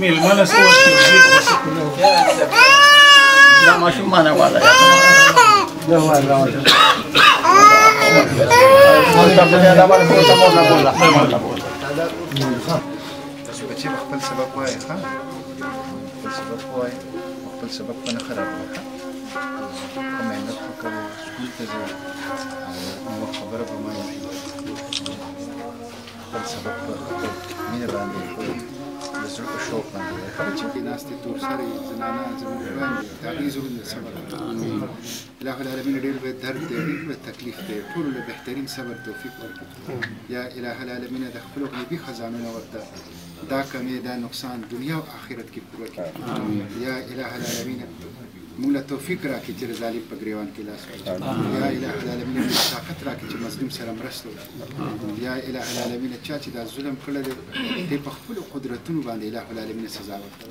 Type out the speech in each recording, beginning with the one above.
مېلمانه څه وخت دا ماشومانه والا تاسو بچي خپل سبق وایي ښه خپل سبق وایي خپل سبق په نه خرابوه ښه په مهنت وکړئ سکول ته ځئ نو خبره به منئ خپل سبق په خپل مینه باندې د زړه په شوق باندې وایي ښه بچي ناستې تور سرې زنانه زموږ وړاندې د هغې زړونه صبر الله العالمین ډېر به درد دی ډېر به تکلیف دی ټولو له بهترین صبر توفیق ورکړي یا اله العالمین د خپلو غیبي خزانونه ورته دا کمی دا نقصان دنیا او آخرت کې پوره کړي یا اله العالمین موږ له توفیق راکړي چې د ظالم په ګریوان کې لاس واچوو یا اله العالمین موږ طاقت راکړي چې مظلوم سره مرسته وکړو یا اله العالمین چا چې دا ظلم کړی دی دی په خپلو قدرتونو باندې اله العالمین سزا ورکړي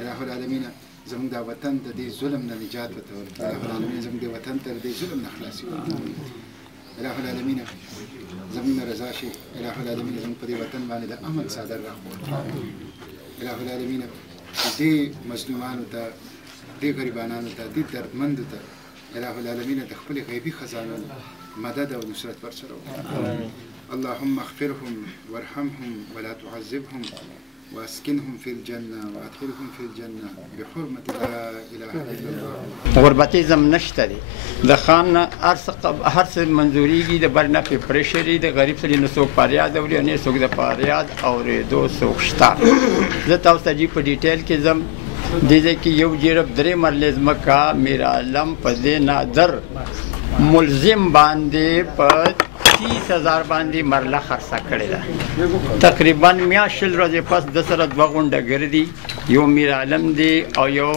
اله العالمین زموږ دا وطن د دې ظلم نه نجات ورته ورکړي اله العالمین زموږ دې وطن ته د دې ظلم نه خلاصي ورکړي اله العالمین زموږ نه رضا شي اله العالمین زموږ په دې وطن باندې د امن څادر راخور اله العالمین دې مظلومانو ته دې غریبانانو ته دې دردمندو ته اله العالمین د خپلې غیبي خزانو مدد او نصرت ورسره وکړي اللهم اغفرهم وارحمهم ولا تعذبهم واسكنهم في الجنة وادخلهم في الجنة بحرمة لا إله إلا الله. غربتیزم نشته دی د خان هر څه منظوریږي د بر نه پې پرېشري د غریب سړي نه څوک فریاد اوري او نه څوک د فریاد اورېدو څوک شته زه تاسو ته په ډیټیل کې ځم دې ځای کې یو جرب درې مرلې ځمکه میرعالم په دې نادر ملزم باندې په 30,000 باندې مرله خرڅه کړې ده تقریبا میاشل ورځې پس د سره دوه غونډګر دي یو میرعالم دی او یو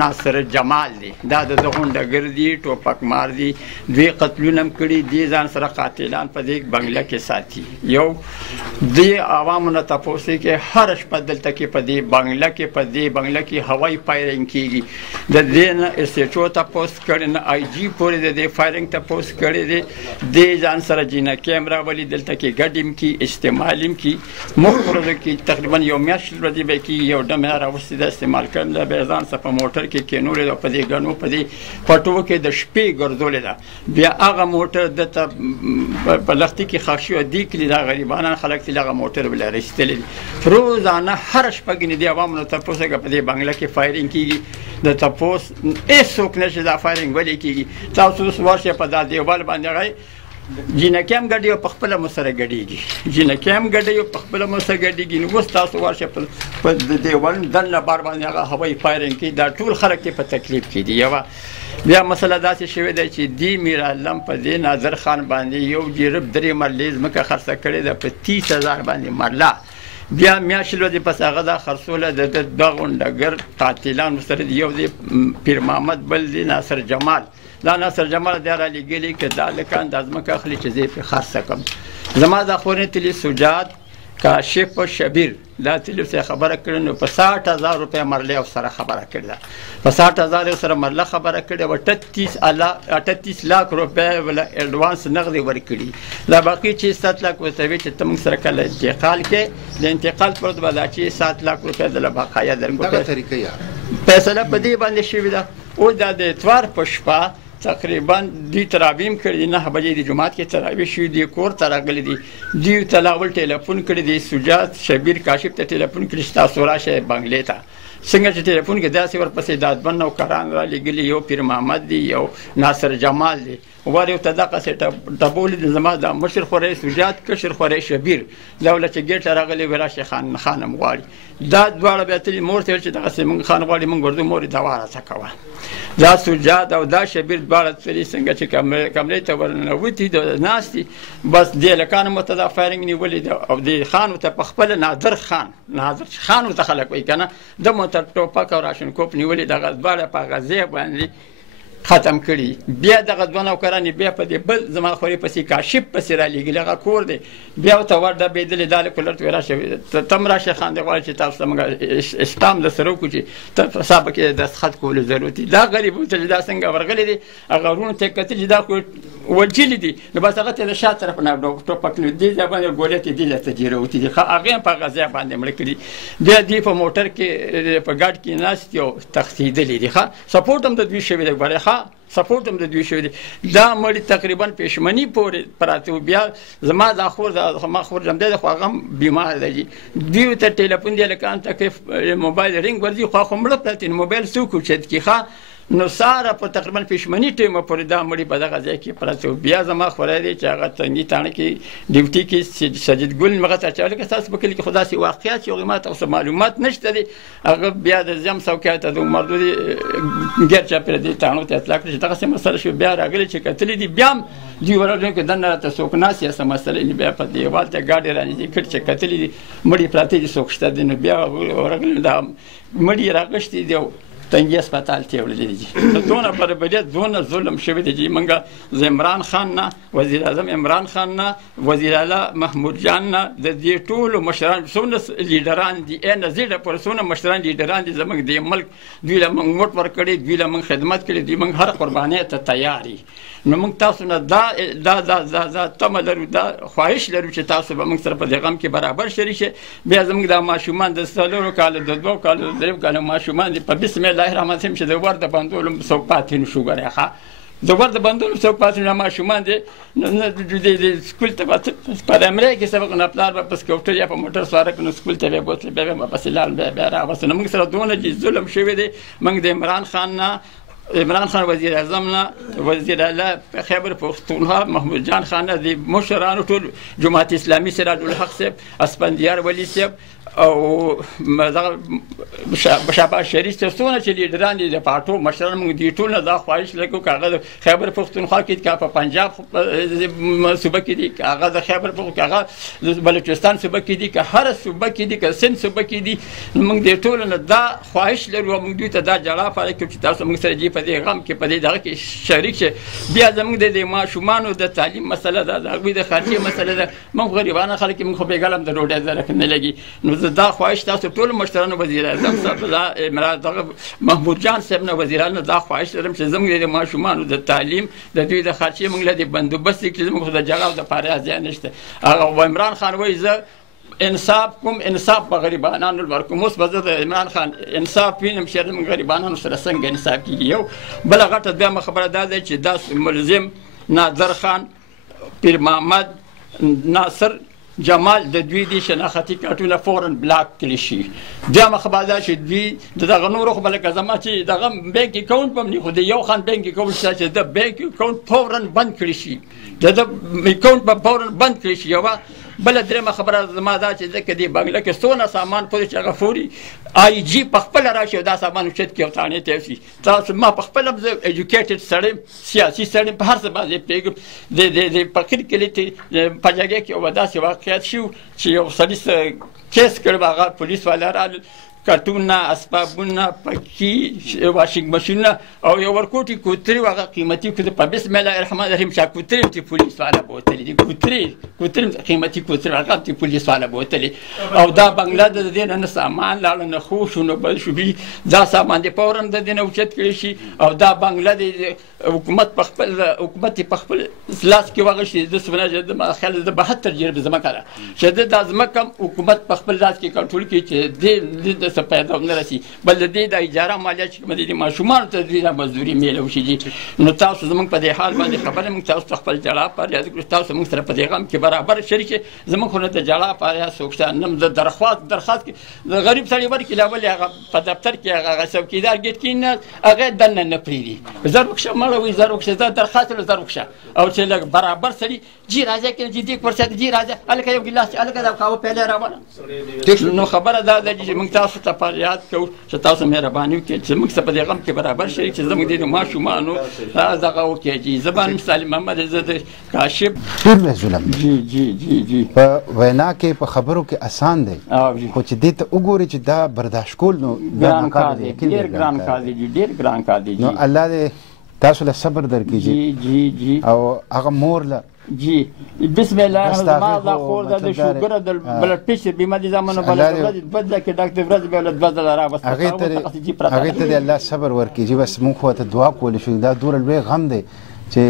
ناصر جمال دی دا د غونډګر دي ټوپک مار دي دوی قتلونه هم کړي دي ځان سره قاتلان په دې بنګله کې ساتي یو دې عوامو نه تپوس کې هر شپه دلته کې په دې بنګله کې هوایي فایرنګ کېږي د دې نه اس ایچ او تپوس کړي نه آی جي پورې د دې فایرنګ تپوس کړي دي دې ځان سره جینه کیمرا ولې دلته کې ګډیم کې استعمال کې مخرج کې تقریبا یو میاشت ورځې به کې یو ډمه راوستي د استعمال کړل د ځان سره په موټر کې کینولې او په دې غنو په دې پټو کې د شپې ګرځولې ده بیا هغه موټر د په لختي کې خاصي دی کې د غریبانو خلک چې هغه موټر بل راستلې روزانه هر شپه کې دی عوامو ته پوسه په دې بنگله کې فایرینګ کیږي د تپوس هیڅوک نشي دا فایرینګ ولې کیږي تاسو ورشه په دا دیوال باندې غي جینکه هم ګډي او په خپله مو سره ګډېږي جینکه هم ګډي او په خپله مو سره ګډېږي نو اوس تاسو ورشه په دیوال دننه بار باندې هغه هوایي فایرینګ کوي دا ټول خلک په تکلیف کې دي یوه بیا مسله داسې شوې ده چې دې میرعالم په دې ناظر خان باندې یو جرب درې مرلې ځمکه خرڅه کړې ده په 30,000 باندې مرله بیا میاشل ورځې پس هغه دا خرڅوله د دوه غونډګر قاتلانو سره یو دی پیر محمد بل دی ناصر جمال دا ناصر جمال دی رالیږلي که دا لکان دا ځمکه اخلي چې زه یې پرې خرڅه کړم زما دا خورنې تلي سجاد کاشف شبیر دا تلف سره خبره کړې نو په 60,000 روپۍ مرله او سره خبره کړې ده په 60,000 سره مرله خبره کړې و 38 लाख روپۍ ولا اډوانس نغدي ورکړي دا باقي چې 7 लाख وسوي چې تم سره کله انتقال کې د انتقال پر د ودا چې 7 लाख روپۍ د بقایا درنګو دا طریقه یا فیصله په دې باندې شوې ده او دا د اتوار په شپه تقریبا دوی تراویم کړي دي 9 بجې د جمعات کې تراویح شوي دي کور ته راغلي دي دوی ته لاول ټلیفون کړی دی سجاد شبیر کاشف ته ټلیفون کړي چې تاسو راشئ بنګلې ته څنګه چې ټلیفون کې داسې ورپسې دادبند او کران رالیږلي یو پیر محمد دی یو ناصر جمال دی ور یو ته دغسې ټبولې د زما د مشر خوری سجاد کشر خوری شبیر دا وله چې ګېټ ته راغلی وی راشئ خانم غواړي دا دواړه بیا تلي مور ته ویل چې دغسې مونږ خان غواړي مونږ ورځو مور یې دوا راته کوه دا سجاد او دا شبیر دواړه تلي څنګه چې کمرې ته ورننوتي ناستي بس دې هلکانو مو ته دا فایرنګ نیولې ده او دې خان ته په خپله نادر خان ورته خلک وایي که نه ده مو ته ټوپک او راشنکوپ نیولې دغه دواړه په هغه ځای باندې ختم کړي. بیا دغه دوه نوکران بیا په دې بل زما خورې پسې کاشف پسې رالېږلي، هغه کور دی، بیا ورته ور ډبېدلې، دا له کولر ته راشه ته هم راشه خان دې غواړي چې تاسو ته موږ اسلام درسره وکړو چې ته په حساب کې دستخط کولو ضرورت دي. دا غریب ورته چې دا څنګه ورغلی دی، هغه وروڼو ته یې کتل چې دا خو وجلي دي، نو بس هغه ته د شا طرف نه ټوپک نو دې ځای باندې ګولۍ ته دې ځای ته جیروتي دي، هغې هم په هغه ځای باندې مړه کړي. بیا دوی په موټر کې په ګاډ کې ناست دي او تښتېدلي دي. ښه سپورټ هم د دوی شوی دی، ګورئ ښه سپورټ هم د دوی شوی دی. دا مړي تقریبا پېشمني پورې پراته وو. بیا زما دا خور ما خور جمدی دی، خو هغه هم بیمار دی. دوی ته ټلیفون دی هلکانو ته کوي موبایل رینګ ورځي، خو خو مړه پراته دي، موبایل څوک اوچت کړي. ښه نو ساره په تقریبا پېشمني ټیمه پورې دا مړي په دغه ځای کې پراته وو. بیا زما خوری دی چې هغه تنګي تاڼه کې ډیوټي کې سجید ګل هغه ته اچولی که ستاسو په کلي کې خو داسې واقعات چې هغوی ما ته اوس معلومات نشته دی. هغه بیا د زم څوکۍ ته د عمردو دې ګیر چاپېره دې تاڼو ته اطلاع کړي چې دغسې مسله شوې. بیا راغلي چې کتلي دي، بیا هم دوی ورغلي که دننه راته څوک ناست یا څه مسله دي، بیا په دیوال ته ګاډې رانږدې کړي چې کتلي دي مړي پراته دي، څوک شته دي. نو بیا ورغلي دا مړي راغښتي دي او تنګي هسپتال ته یې وړلي دي. نو دونه بربریت دونه ظلم شوی دی چې موږ د عمران خان نه، وزیر اعظم عمران خان نه، وزیر اعلی محمود جان نه، د دې ټولو مشران څومره لیډران دي نه زیږه پورې څومره مشران لیډران دي زموږ د ملک، دوی له موږ موټ ورکړی، دوی له موږ خدمت کړی، دوی موږ هر قربانۍ ته تیار یو. نو موږ تاسو نه دا تمه لرو، دا خواهش لرو چې تاسو به موږ سره په دې غم کې برابر شریک شئ. بیا زموږ دا ماشومان د 4 کالو د 2 کالو د 3 کالو ماشومان دي په بسم الله الرحمن الرحیم چې د ور د بندولو څوک پاتې نه شو. ګورئ ښه د ور د بندولو څوک پاتې نه ماشومان دي. د سکول ته به پرایمرۍ کې سبق نه پلار به په سکوټر یا په موټر سواره کړو، سکول ته به یې بوتلې، بیا به یې پسې لاړ، بیا راوستل. نو موږ سره دونه چې ظلم شوی دی. موږ د عمران خان نه، عمران خان وزیر اعظم نه، وزیر اعلی خیبر پښتونخوا محمود جان خان نه، د مشرانو ټول جماعت اسلامي سراج الحق صاحب، اسفندیار ولی صاحب او شهباز شریف صاحب، څونه چې لیډران دي د پارټو مشران، موږ دې ټول نه دا خواهش لرو که هغه د خیبر پښتونخوا کې دي، که په پنجاب صوبه کې دي، که هغه د خیبر پښتونخوا، که هغه د بلوچستان صوبه کې دي، که هره صوبه کې دي، که سند صوبه کې دي، موږ دې ټولو نه دا خواهش لرو او موږ دوی ته دا جړا پاره کوو چې تاسو موږ سره په دې غم کې په دې دغه کې شریک شئ. بیا زموږ د ماشومانو د تعلیم مسله ده، د هغوی د خرچې مسله ده. موږ غریبانه خلک یو، موږ خو بېګل هم د ډوډۍ ځای نه لګي. نو زه دا خواهش تاسو ټولو مشرانو، وزیر اعظم صاحب، دغه محمود جان صاحب نه، وزیر اعلی نه دا خواهش لرم چې زموږ د ماشومانو د تعلیم د دوی د خرچې موږ له دې بندوبست کړي. زموږ خو د جګړو د پاره ځای نشته. هغه عمران خان وایي زه انصاف کوم، انصاف په غریبانانو ورکوم. اوس به زه د عمران خان انصاف وینم چې زموږ غریبانانو سره څنګه انصاف کېږي. یو بله غټه دویمه خبره دا ده چې دا ملزم نادر خان، پیر محمد، ناصر جمال د دوی دي شناختي کارتونه فورا بلاک کړي شي. دویمه خبره دا چې دوی د دغه نورو خو به لکه زما چې دغه بینک اکاونټ به هم نه، خو د یو خان بینک اکاونټ شته چې د بینک اکاونټ فورا بند کړي شي، د اکاونټ به فورا بند کړي شي. یوه بله درېیمه خبره زما دا چې ځکه دې بنګله کې څونه سامان پورې چې هغه فوري آی جي په خپله راشي او دا سامان اوچت کړي او تانې ته یوسي. تاسو ما په خپله زه ایجوکیټډ سړی یم، سیاسي سړی یم، په هر څه باندې پوهېږم. د فقیر کلي په جګړه کې یوه داسې واقعیت شو چې یو سړي کیس کړی، هغه پولیس والا رالل، کارتونونه، اسبابونه، پکې واشنګ ماشینونه او یو ورکوټي کوترې و، هغه قیمتي کوترې په بسم الله الرحمن الرحیم شا کوترې چې پولیس والا به وتلې دي، کوترې قیمتي کوترې هغه چې پولیس والا به وتلې. او دا بنګله د دې نه سامان لاړه، نه خوب شو نه بل شو، دا سامان دې فورا د دې نه اوچت کړی شي. او دا بنګله د حکومت په خپل لاس کې واغشي. د سمنه د خیال د 72 جریب ځمکه ده چې دا ځمکه حکومت په خپل لاس کې کنټرول کړي چې د څه پیدا نه رسي، بل د دې د اجاره مالیه چې کومه د ماشومانو ته د مزدوري میله وشي. نو تاسو زموږ په دې حال باندې خبره، موږ تاسو ته خپل جړا فریاد کړو، تاسو موږ سره په دې غم کې برابر شریک شئ. زموږ خو نه د جړا فریاد څوک شته نه. د درخواست کې د غریب سړي ورکړي، لا ولې هغه په دفتر کې هغه څوکیدار ګټ کېنه، هغه دننه نه پرېږدي. زر وکشه مړه وي، زر وکشه زه درخواست له زر وکشه او چې لږ برابر سړي جي راځه کې چې دې ورسره جي راځه هلکه یو ګیلاس هلکه دا قهوه پیاله راوړه. نو خبره دا ده چې موږ تاسو ته فریاد کوو چې تاسو مهرباني وکړئ چې موږ سره په دې غم کې برابر شئ، چې زموږ د ماشومانو دغه وکړي. چې زه به نوم سالم محمد، زه د کاشف. پیر ظلم جی په وینا کې په خبرو کې اسان دی، خو چې دې ته وګوري چې دا برداشت کول نو ګران کار دی، ډېر ګران کار دی، ډېر ګران کار دی. نو الله دې تاسو له صبر درکړي جی او هغه مور له جی بسم الله زما دا خور د شوګر د بلډ پریشر بیماری زمانه بلډ بدل کې ډاکټر ورځ به ولد بدل را بس هغه ته الله صبر ورکړي چې بس موږ خو ته دعا کول شو دا دور لوی غم دی چې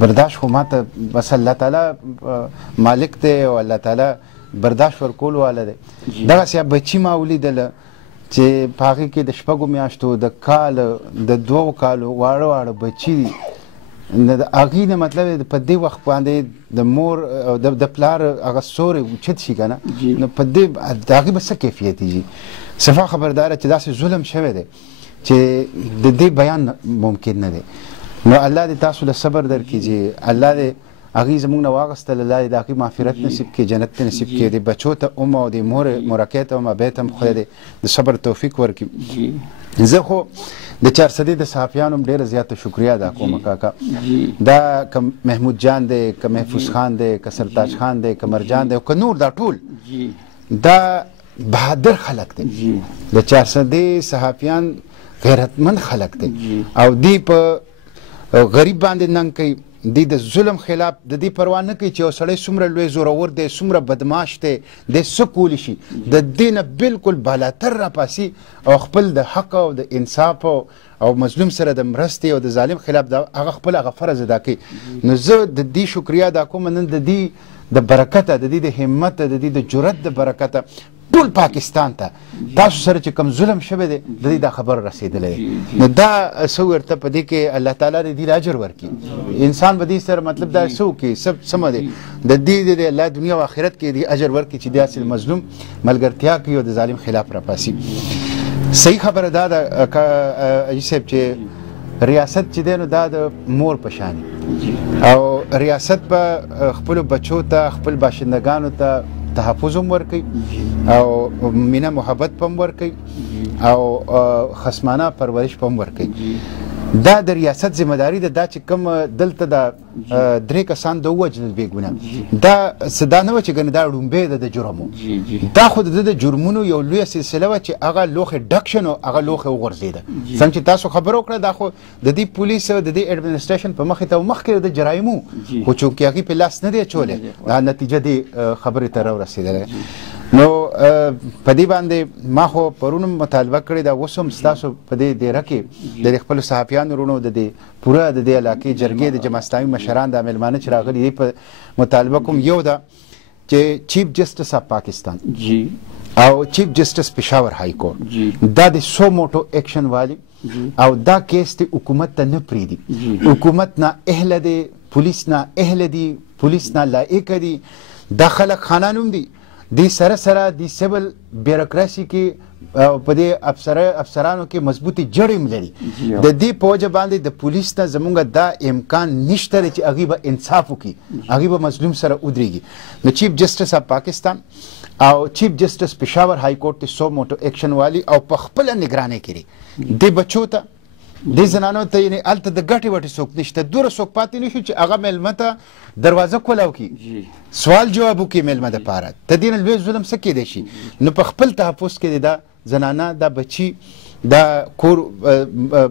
برداشت خو ماته بس الله تعالی مالک دی او الله تعالی برداشت ورکول واله دی دغسې بچي ما ولیدله چې په هغې کې د شپږو میاشتو د کال د 2 کالو واړه واړه بچي دي د هغې نه مطلب په دې وخت باندې د مور او د پلار هغه سوری اوچت شي که نه نو په دې د هغې به څه کیفیت یي صفا خبرداره چې داسې ظلم شوی دی چې د دې بیان ممکن نه دی نو الله دې تاسو له صبر درکړي چې الله دې هغې زموږ نه واغستل الله دې د هغې مغفرت نصیب کړي جنت ته نصیب کړي د بچو ته او د مور مرکې ته هم ابۍ ته هم خدای دې د صبر توفیق ورکړي زه خو د چارسدي د صحافیانو هم ډېره زیاته شکریه ادا کوم کاکا دا که محمود جان دی که محفوظ خان دی که سرتاج خان دی که مرجان دی که نور دا ټول دا بهادر خلک دی د چارسدي صحافیان غیرتمند خلک دی او دی په غریب باندې ننګ کوي دی د ظلم خلاف د دې پروا نه کوي چې یو سړی څومره لوی زورور دی څومره بدماش دی دی څه کولی شي د دې نه بالکل بالاتر راپاسي او خپل د حق او د انصاف او مظلوم سره د مرستې او د ظالم خلاف هغه خپل هغه فرض ادا کوي نو زه د دې شکریه ادا کوم نن د دې د برکته د دې د همت د دې د جرأت د برکته ټول پاکستان ته تاسو سره چې کوم ظلم شوی دی د دې دا خبر رسېدلی دی نو دا څه ورته په دې کې الله تعالی دې اجر ورکړي انسان به دې سره مطلب دا څه وکړي سمه دی د دې د الله دنیا او آخرت کې دې اجر ورکړي چې داسې مظلوم ملګرتیا کوي او د ظالم خلاف راپاسي صحیح خبره دا ده اجي صاحب چې ریاست چې دی نو دا د مور په شان او ریاست په خپلو بچو ته خپل باشندګانو ته تحفظ هم ورکوي او مینه محبت په هم ورکوي او خصمانه پرورش په هم ورکوي دا د ریاست ذمہداري ده دا چې کوم دلته د 3 کسان د ووژنل بې ګناه دا څه دا نه وه چې ګنې دا ړومبی ده د جرمو دا خو د جرمونو یو لویه سلسله وه چې هغه لوښې ډک شو نو هغه لوښې وغورځېده څنګه چې تاسو خبره وکړه دا خو د دې پولیس او د دې اډمنسټریشن په مخې ته مخکې د جرایمو خو چونکې هغې په لاس نه دی اچولی دا نتیجه دې خبرې ته راورسېدلی نو په دې باندې ما خو پرون مطالبه کړې ده اوس هم ستاسو په دې دیره کې د خپلو صحافیانو وروڼو د دې پوره د دې علاقې جرګې د جمع اسلامي مشران دا مېلمانه چې راغلي دي په مطالبه کوم یو ده چې چیف جسټس اف پاکستان او چیف جسټس پېښور های کورټ دا د سو موټو ایکشن والی او دا کیس ته حکومت ته نه پرېږدي حکومت نه اهله دی پولیس نه اهله دي پولیس نه لایق دي دا خلک خانان هم دي دی سره سره دی سیول بیروکراسي کې په دې افسرانو کې مضبوطې جړې هم لري د دې په وجه باندې د پولیس نه زموږ دا امکان نشته دی چې هغوی به انصاف وکړي هغوی به مظلوم سره ودرېږي نو چیف جسټس اف پاکستان او چیف جسټس پېښور های کورټ د سو موټو ایکشن والی او په خپله نګرانۍ کړي دې بچو ته دې زنانو ته یعنې هلته د ګټې وټې څوک نشته دوره څوک پاتې نه شو چې هغه میلمه ته دروازه کولاو کړي سوال جواب وکړي میلمه دپاره د دې نه لوی ظلم څه کیدی شي نو په خپل تحفظ کې دا زنانه دا بچي دا کور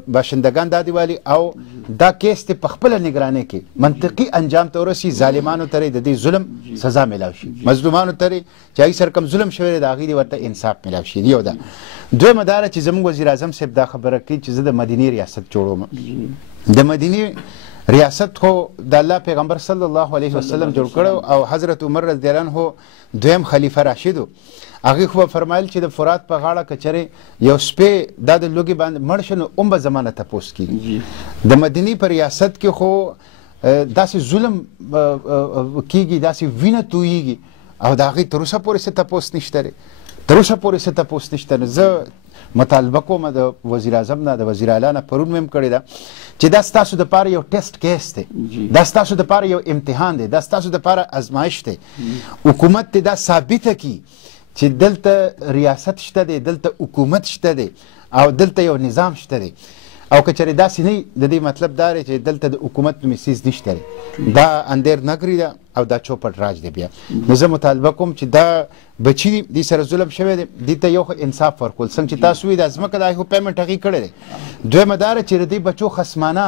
باشندگان دا دیوالی او دا کیس ته په خپله نگرانۍ کې منطقي انجام ته ورسي ظالمانو ته د دې ظلم سزا میلاو شي مظلومانو ته چې هغوی سره کوم ظلم شوی دی د هغوی ورته انصاف میلاو شي یو ده دویمه دا ده چې زموږ وزیر اعظم صاحب دا خبره کوي چې زه د مدینې ریاست جوړوم د مدینې ریاست خو د الله پیغمبر صلی الله علیه وسلم جوړ کړی او حضرت عمر رضی الله عنه دویم خلیفه راشد هغې خو به فرمایل چې د فرات په غاړه که چېرې یو سپی دا د لوږې باندې مړ شي نو هم به زمانه تپوس کېږي د مدینې په ریاست کې خو داسې ظلم کېږي داسې وینه تویېږي او د هغې تر اوسه پورې څه تپوس نشته دی تر اوسه پورې څه تپوس نشته نو زه مطالبه کوم د وزیر اعظم نه د وزیر اعلی نه پرون مې هم کړې ده چې دا ستاسو دپاره یو ټیسټ کیس دی دا ستاسو دپاره یو امتحان دی دا ستاسو دپاره ازمایش دی حکومت دې دا ثابته کړي چې دلته ریاست شته دی دلته حکومت شته دی او دلته یو نظام شته دی او که چېرې داسې نه وي د دې مطلب دا دی چې دلته د حکومت نومې څیز نشته دی دا اندیر نګري ده او دا چوپټ راج دی بیا نو زه مطالبه کوم چې دا بچي دي دې سره ظلم شوی دی دې ته یو انصاف ورکول څنګه چې تاسو وایي دا ځمکه دا یو پیمنټ هغې کړی دی دویمه دا ده چې د دې بچو خصمانه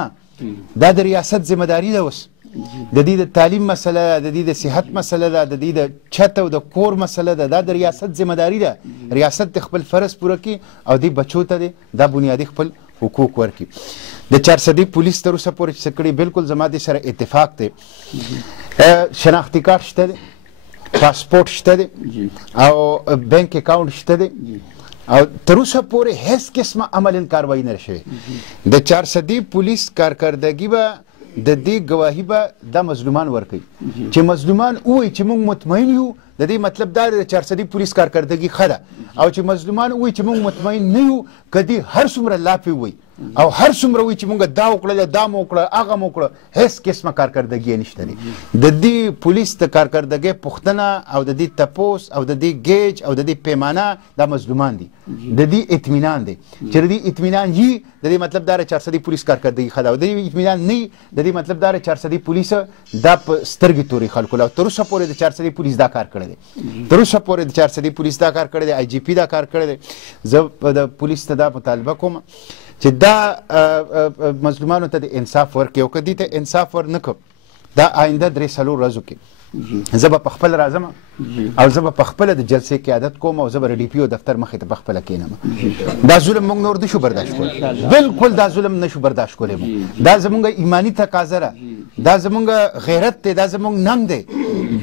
دا د ریاست ذمهداري ده اوس د دې د تعلیم مسله ده د دې د صحت مسله ده د دې د چت او د کور مسله ده دا د ریاست ذمهداري ده ریاست د خپل فرض پوره کړي او دې بچو ته دا بنیادي خپل حقوق ورکړي د 400 پولیس تر اوسه پورې چې څه کړي بالکل زما دې سره اتفاق دی شناختي کارت شته دی پاسپورټ شته دی او بینک اکاونټ شته دی او تر اوسه پورې هیڅ قسمه عملاً کاروایی نه شوې د 400 پولیس کارکردګي به د دې ګواهي به دا مظلومان ورکوي چې مظلومان ووایي چې موږ مطمئن یو د دې مطلب دا دی د 400 پولیس کارکردګي ښه ده او چې مظلومان ووایي چې موږ مطمئن نه یو که دې هر څومره لافې ووایي او هر څومره وایي چې موږ دا وکړله دا مو وکړه هغه مو وکړه هېڅ قسمه کارکردګي یې نشته دی د دې پولیس د کارکردګۍ پوښتنه او د دې تپوس او د دې ګیج او د دې پیمانه دا مظلومان دي د دې اطمینان دی چې د دې اطمینان یي د دې مطلب دا دی 400 پولیس کارکردګي ښه ده او د دې اطمینان نه وي د دې مطلب دا دی 400 پولیس دا په سترګې تورې خلکو له او تر اوسه پورې د 400 پولیس دا کار کړی دی تر اوسه پورې د 400 پولیس دا کار کړی دی آی جي پي دا کار کړی دی زه د پولیس ته دا مطالبه کوم چې دا مظلومانو ته د انصاف ورکړي او که دې ته انصاف ور نه کړو دا آینده 3-4 ورځو کې زه به په خپل راځم او زه به په خپله د جلسې قیادت کوم او زه به د ډي پي او دفتر مخې ته په خپله کښېنم دا ظلم موږ نور نشو برداشت کولی بالکل دا ظلم نشو برداشت کولی دا زموږ ایماني تقاضا ده دا زموږ غیرت دی دا زموږ ننګ دی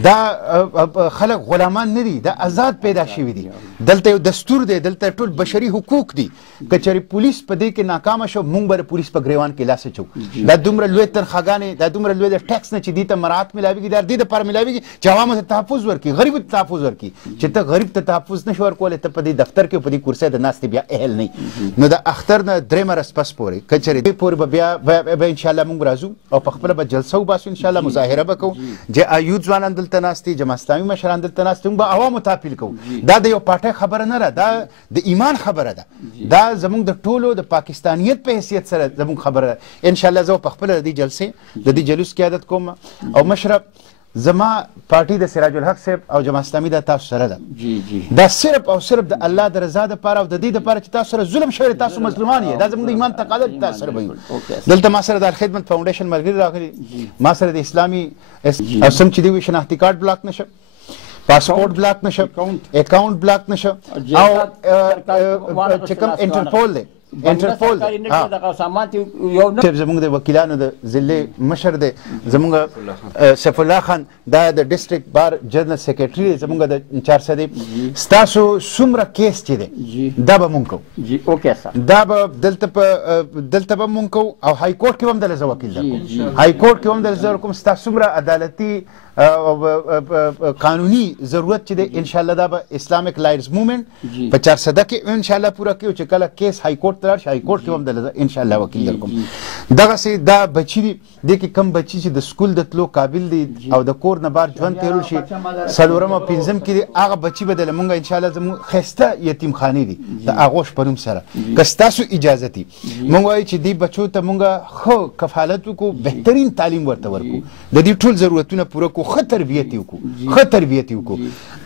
دا خلک غلامان نه دي دا آزاد پیدا شوي دي دلته یو دستور دی دلته ټول بشري حقوق دي که چېرې پولیس په دې کې ناکامه شو موږ به د پولیس په ګریوان کې لاس اچوو دا دومره لوی تنخواګانې دا دومره لوی د ټیکس نه چې دې ته مراعات میلاویږي دا دې دپاره میلاویږي چې عوامو ته تحفظ ورکړي غریبو ته تحفظ ورکړي چې ته غریب ته تحفظ نشي ورکولی ته په دې دفتر کې په دې کرسۍ د ناستې بیا اهل نه نو د اختر نه 3 ورځې پس پورې که چېرې دې پورې به بیا انشاءالله موږ راځو او په خپله به جلسه وباسو انشاءالله مظاهره به کوو جایو ځوانان دلته ناست دي جماعت اسلامي مشران دلته ناست دي موږ به عوامو ته اپیل کوو دا د یو پارټۍ خبره نه ده دا د ایمان خبره ده دا زموږ د ټولو د پاکستانیت په حیثیت سره زموږ خبره ده انشاءالله زه په خپله د دې جلسې د دې جلوس قیادت کوم او مشرب زما پارټي د سراج الحق صاحب او جماعت اسلامي د تاسو سره ده دا صرف او صرف د الله د رضا دپاره او د دې دپاره چې تاسو سره ظلم شوی تاسو مظلومان یې دا زموږ د ایمان تقاضا ده چې تاسو سره به یو دلته ما سره د الخدمت فاونډیشن ملګري راغلي ما سره د اسلامي او څنګه چې دی شناختي کارت بلاک نشه پاسپورټ بلاک نشه اکاونټ بلاک نشه او چې کوم انټرپول دی انټرپول زموږ د وکیلانو د ضلع مشر دی زموږ سیف الله خان دا د ډسټرکټ بار جنرال سیکرټري دی زموږ د 400 ستاسو څومره کیس چې دی دا به مونږ کوو دا به دلته به مونږ کوو او های کورټ کې هم دله زه وکیل درکوم های کورټ کې هم دله زه درکوم ستا څومره عدالتي قانوني ضرورت چې دی انشاءالله دا به اسلامک لایرز موومنټ په 400 کې انشاءالله پوره کوي چې کله کیس های کورټ ته لاړ شي های کورټ کې هم دله انشاءالله وکیل درکوم دغسې دا بچي دي دې کې کم بچي چې د سکول د تلو قابل دي او د کور نه بار ژوند تېرول شي 4م او 5م کې دي هغه بچي به دله مونږ انشاءالله زموږ ښایسته یتیمخانې دي د هغو په نوم سره که ستاسو اجازت وي مونږ وایو چې دې بچو ته مونږ ښه کفالت وکړو بهترین تعلیم ورته ورکړو د دې ټول ضرورتونه پوره کړو ښه تربیت یې وکړو ښه تربیت یې وکړو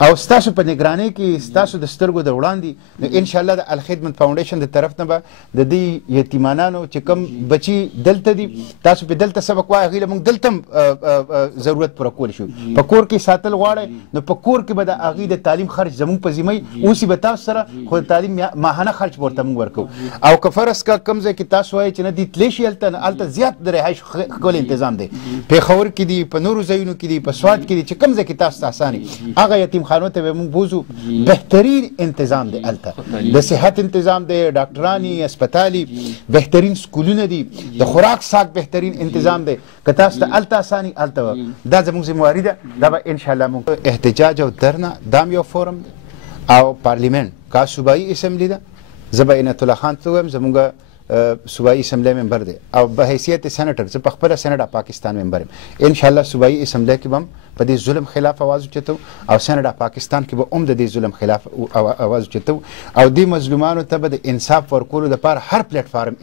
او ستاسو په نګرانۍ کې ستاسو د سترګو د وړاندې نو انشاءالله د الخدمت فاونډیشن د طرف نه به د دې یتیمانانو چې کوم بچي دلته دي تاسو په دلته سبق وایي هغوی له موږ دلته ضرورت پوره کولی شو په کور کې ساتل غواړئ نو په کور کې به د هغوی د تعلیم خرچ زموږ په ذمه وي اوس به تاسو سره خو د تعلیم ماهانه خرچ به ورته موږ ورکوو او که فرض که کوم ځای کې تاسو وایئ چې نه دي تللی شي هلته زیات د رهایش ښکلی انتظام دی پېښور کې دي په نورو ځایونو کې دي په سوات کې دي چې کوم ځای کې تاسو ته اسان وي هغه یتیمخانو ته به موږ بوځو بهترین انتظام دی هلته د صحت انتظام دی ډاکټراني هسپتالي بهترین سکولونه دي د خوراک ساک بهترین انتظام دی که تاسو ته هلته اساني هلته دا زموږ ذمهواري ده دا به انشاءالله موږ احتجاج او درنه دا هم یو فورم دی او پارلیمنټ کا صوبایي اسمبلی ده زه به عنایت الله خان ته ووایم زموږ صوبایي اسمبلی ممبر دی او به حیثیت سینیټر زه په خپله سینټ اف پاکستان ممبر یم انشاءالله صوبایي اسمبلی کې به هم په دې ظلم خلاف اواز اوچتو او سینټ اف پاکستان کې به هم د دې ظلم خلاف اواز اوچتو او دې مظلومانو ته به د انصاف ورکولو لپاره هر پلیټ فارم